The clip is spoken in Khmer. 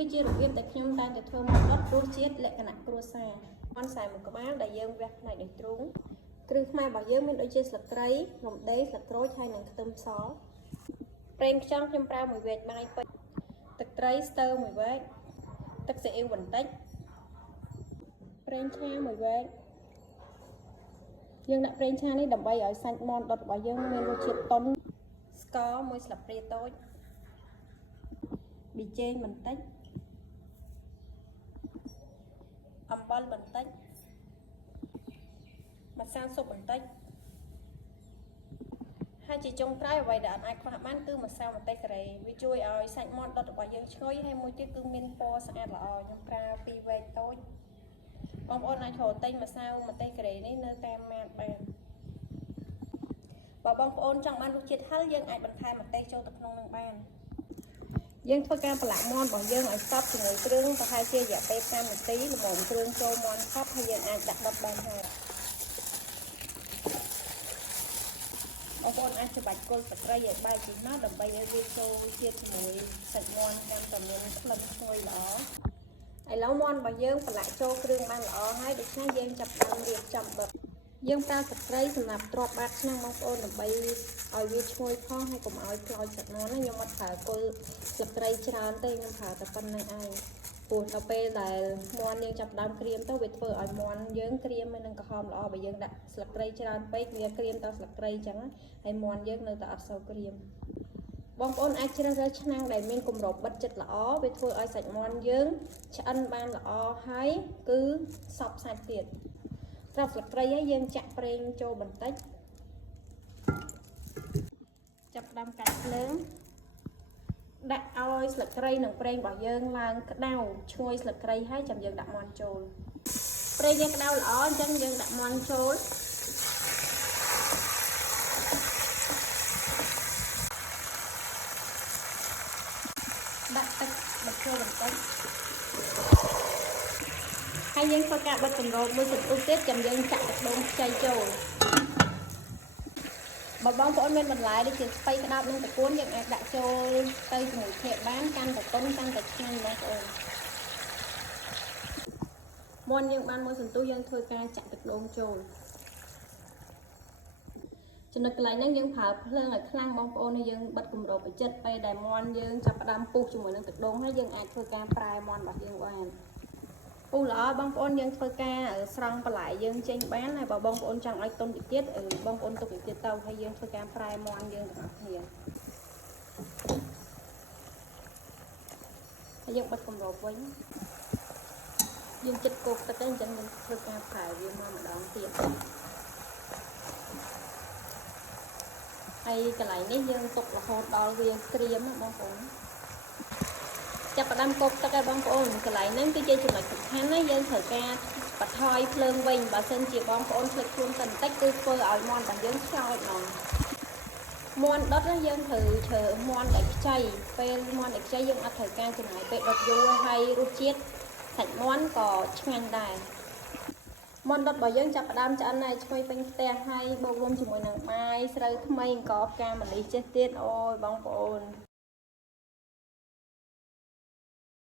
គឺជារបៀបដែលខ្ញុំតែងតែធ្វើមកដុតរសជាតិលក្ខណៈគ្រួសារអនខ្សែមួយក្បាលដែលយើងវះផ្នែកនេះទ្រូងគ្រឿងខ្មែររបស់យើងមានដូចជាស្លឹកគ្រៃរំដេងស្លឹកក្រូចហើយនិងខ្ទឹមសប្រេងខ្យងខ្ញុំប្រើមួយវែកបាយពេជ្រទឹកត្រីស្ទើមួយវែកទឹកស៊ីអ៊ីវបន្តិចប្រេងឆាមួយវែកយើងដាក់ប្រេងឆានេះដើម្បីឲ្យសាច់មាន់ដុតរបស់យើងមានរសជាតិទន់ស្ករមួយស្លាបព្រាតូចប៊ីចេងបន្តិចអំបិលបន្តិចម្សាស៊ុបបន្តិចហើយជាចុងក្រោយអ្វីដែលអាចខ្វះបានគឺម្សៅម្ទេសការ៉េវាជួយឲ្យសាច់មាន់ដុតរបស់យើងឈ្ងុយហើយមួយទៀតគឺមានពណ៌ស្អាតល្អខ្ញុំប្រើ2វែកតូចបងប្អូនអាចរកទិញម្សៅម្ទេសការ៉េនេះនៅតាមម៉ាតបានបើបងប្អូនចង់បានរសជាតិហឹរយើងអាចបន្ថែមម្ទេសចូលទៅក្នុងនឹងបានយើងធ្វើការប្រឡាក់មាន់របស់យើងឲ្យសព្វជាមួយគ្រឿងប្រហែលជារយៈពេល5នាទីល្មមគ្រឿងចូលមាន់សព្វហើយយើងអាចដាក់ដុតបានហើយបងប្អូនអាចច្របាច់គល់ស្លឹកគ្រៃឲ្យបែកពីមកដើម្បីឲ្យវាចូលជាតិជាមួយសាច់មាន់តាមតែមានក្លិនឈ្ងុយល្អឥឡូវមាន់របស់យើងប្រឡាក់ចូលគ្រឿងបានល្អហើយដូច្នេះយើងចាប់ផ្ដើមរៀបចំដុតយើងប្រើស្លឹកគ្រៃសម្រាប់ទ្រាប់បាតឆ្នាំងបងប្អូនដើម្បីឲ្យវាឈ្ងុយផងហើយកុំឲ្យខ្លោចសាច់មាន់ណាខ្ញុំអត់ប្រើគល់ស្លឹកគ្រៃច្រើនទេខ្ញុំប្រើតែប៉ុណ្្នឹងឯងព្រោះដល់ពេលដែលមាន់យើងចាប់ដើមក្រៀមទៅវាធ្វើឲ្យមាន់យើងក្រៀមហើយនឹងក្រហមល្អបើយើងដាក់ស្លឹកគ្រៃច្រើនពេកវាក្រៀមតែស្លឹកគ្រៃអញ្ចឹងហើយមាន់យើងនៅតែអត់សូវក្រៀមបងប្អូនអាចជ្រើសរើសឆ្នាំងដែលមានគម្របបិទជិតល្អវាធ្វើឲ្យសាច់មាន់យើងឆ្អិនបានល្អហើយគឺសព្វសាច់ទៀតត្រាប់ស្លឹកគ្រៃហើយយើងចាក់ប្រេងចូលបន្តិចចាប់ដាំកាត់ភ្លើងដាក់ឲ្យស្លឹកគ្រៃនិងប្រេងរបស់យើងឡើងក្តៅឈ្ងុយស្លឹកគ្រៃហើយចាំយើងដាក់មាន់ចូលប្រេងយើងក្តៅល្អអញ្ចឹងយើងដាក់មាន់ចូលដាក់ទឹកបិទចូលបន្តិចហើយយើងធ្វើការបិទគម្របមួយសន្ទុះទៀតចាំយើងចាក់ទឹកដូងខ្ចីចូលបើបងប្អូនមានបន្លែដូចជាស្ពៃក្តោបនិងត្រកួនយើងអាចដាក់ចូលទៅជាមួយគ្នាបានកាន់តែទន់កាន់តែឆ្ងាញ់បងប្អូនមាន់យើងបានមួយសន្ទុះយើងធ្វើការចាក់ទឹកដូងចូលចំណុចកន្លែងហ្នឹងយើងប្រើភ្លើងឲ្យខ្លាំងបងប្អូនហើយយើងបិទគម្របឲ្យជិតពេលដែលមាន់យើងចាប់ផ្ដើមពុះជាមួយនឹងទឹកដូងហើយយើងអាចធ្វើការប្រែមាន់របស់យើងបានពុះល្អបងប្អូនយើងធ្វើការស្រង់បន្លែយើងចេញបានហើយបើបងប្អូនចង់ឲ្យទន់តិចទៀតបងប្អូនទុកតិចទៀតទៅហើយយើងធ្វើការប្រែមាន់យើងទាំងអស់គ្នាហើយយើងបិទគម្របវិញយើងចិត្តគោកទឹកហ្នឹងអញ្ចឹងយើងធ្វើការប្រែវាមកម្ដងទៀតហើយកន្លែងនេះយើងទុករហូតដល់វាក្រៀមណាបងប្អូនចាប់ផ្ដើមកោកទឹកឲ្យបងប្អូនកន្លែងហ្នឹងគឺជាចំណុចសំខាន់ណាយើងត្រូវការបន្ថយភ្លើងវិញបើសិនជាបងប្អូនភ្លេចខ្លួនតែបន្តិចគឺធ្វើឲ្យមាន់របស់យើងខ្លោចហ្មងមាន់ដុតយើងត្រូវជ្រើមាន់ដែលខ្ចីពេលមាន់ដែលខ្ចីយើងអត់ត្រូវការចំណាយពេលដុតយូរហើយរសជាតិសាច់មាន់ក៏ឆ្ងាញ់ដែរមាន់ដុតរបស់យើងចាប់ផ្ដើមឆ្អិនហើយឈ្ងុយពេញផ្ទះហើយបូករួមជាមួយនឹងបាយស្រូវថ្មីអង្ករផ្កាម្លិះចេះទៀតអូយបងប្អូន